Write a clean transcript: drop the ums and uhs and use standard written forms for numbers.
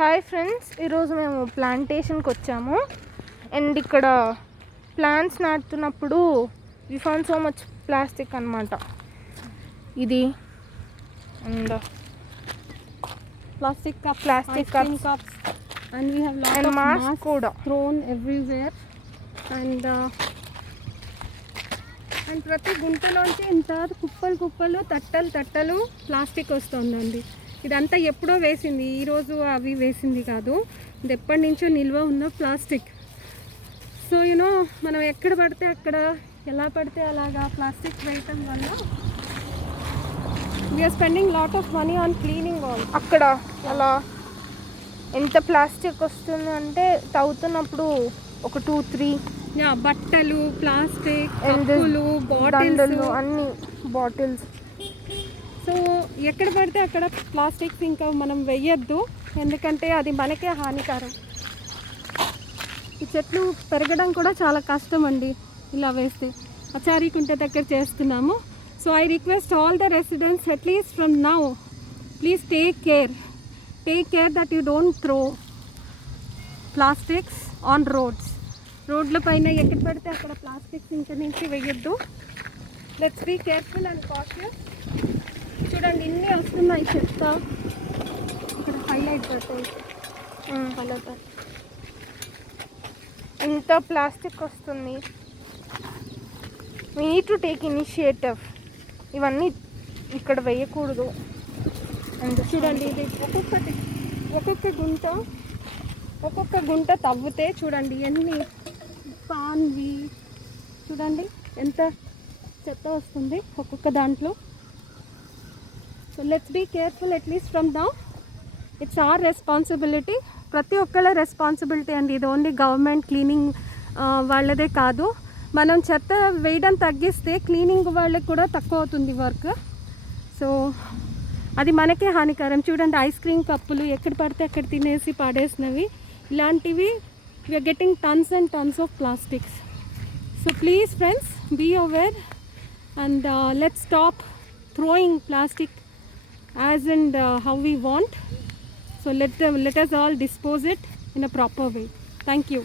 Hi friends, ఈరోజు మేము ప్లాంటేషన్కి వచ్చాము. అండ్ ఇక్కడ ప్లాంట్స్ నాటుతున్నప్పుడు we found so much plastic అన్నమాట. ఇది and plastic cups and we have lot and of masks kuda thrown everywhere and ప్రతి గుంటలోంచి ఇంత కుప్పలు తట్టలు ప్లాస్టిక్ వస్తుందండి. ఇదంతా ఎప్పుడో వేసింది, ఈరోజు అవి వేసింది కాదు, ఇది ఎప్పటి నుంచో నిల్వ ఉన్న ప్లాస్టిక్. సో యూనో మనం ఎక్కడ పడితే అక్కడ ఎలా పడితే అలాగా ప్లాస్టిక్ వేయటం వల్ల we're spending lot of money on cleaning all. అక్కడ అలా ఎంత ప్లాస్టిక్ వస్తుంది అంటే తవ్వుతున్నప్పుడు ఒక 2-3 బట్టలు, ప్లాస్టిక్, కప్పులు, బాటిల్స్, అన్ని బాటిల్స్. సో ఎక్కడ పడితే అక్కడ ప్లాస్టిక్స్ ఇంకా మనం వెయ్యొద్దు, ఎందుకంటే అది మనకే హానికరం. ఈ చెట్లు పెరగడం కూడా చాలా కష్టం అండి ఇలా వేస్తే. అచారీ కుంట దగ్గర చేస్తున్నాము. So I request all the residents, at least from now, please take care that you don't throw plastics on రోడ్ల పైన ఎక్కడ పడితే అక్కడ ప్లాస్టిక్స్ ఇంకా నుంచి వేయొద్దు. Let's be careful and cautious. చూడండి ఇన్ని వస్తున్నాయి చెత్త, ఇక్కడ హైలైట్ పెట్టండి. ఎంత ప్లాస్టిక్ వస్తుంది. We need to take initiative. ఇవన్నీ ఇక్కడ వేయకూడదు. అండ్ చూడండి ఇది ఒక్కొక్క గుంట తవ్వితే చూడండి ఎన్ని పాన్వి, చూడండి ఎంత చెత్త వస్తుంది ఒక్కొక్క దాంట్లో. So let's be careful at least from now. It's our responsibility, ప్రతి ఒక్కళ్ళ రెస్పాన్సిబిలిటీ అండి. ఇది ఓన్లీ గవర్నమెంట్ క్లీనింగ్ వాళ్ళదే కాదు. మనం చెత్త వేయడం తగ్గిస్తే క్లీనింగ్ వాళ్ళకి కూడా తక్కువ అవుతుంది వర్క్. సో అది మనకే హానికరం. చూడండి ఐస్ క్రీమ్ కప్పులు ఎక్కడ పడితే అక్కడ తినేసి పాడేసినవి, ఇలాంటివి we're getting tons and tons of plastics. So please friends, be aware and let's stop throwing plastic as and how we want. So let us all dispose it in a proper way. Thank you.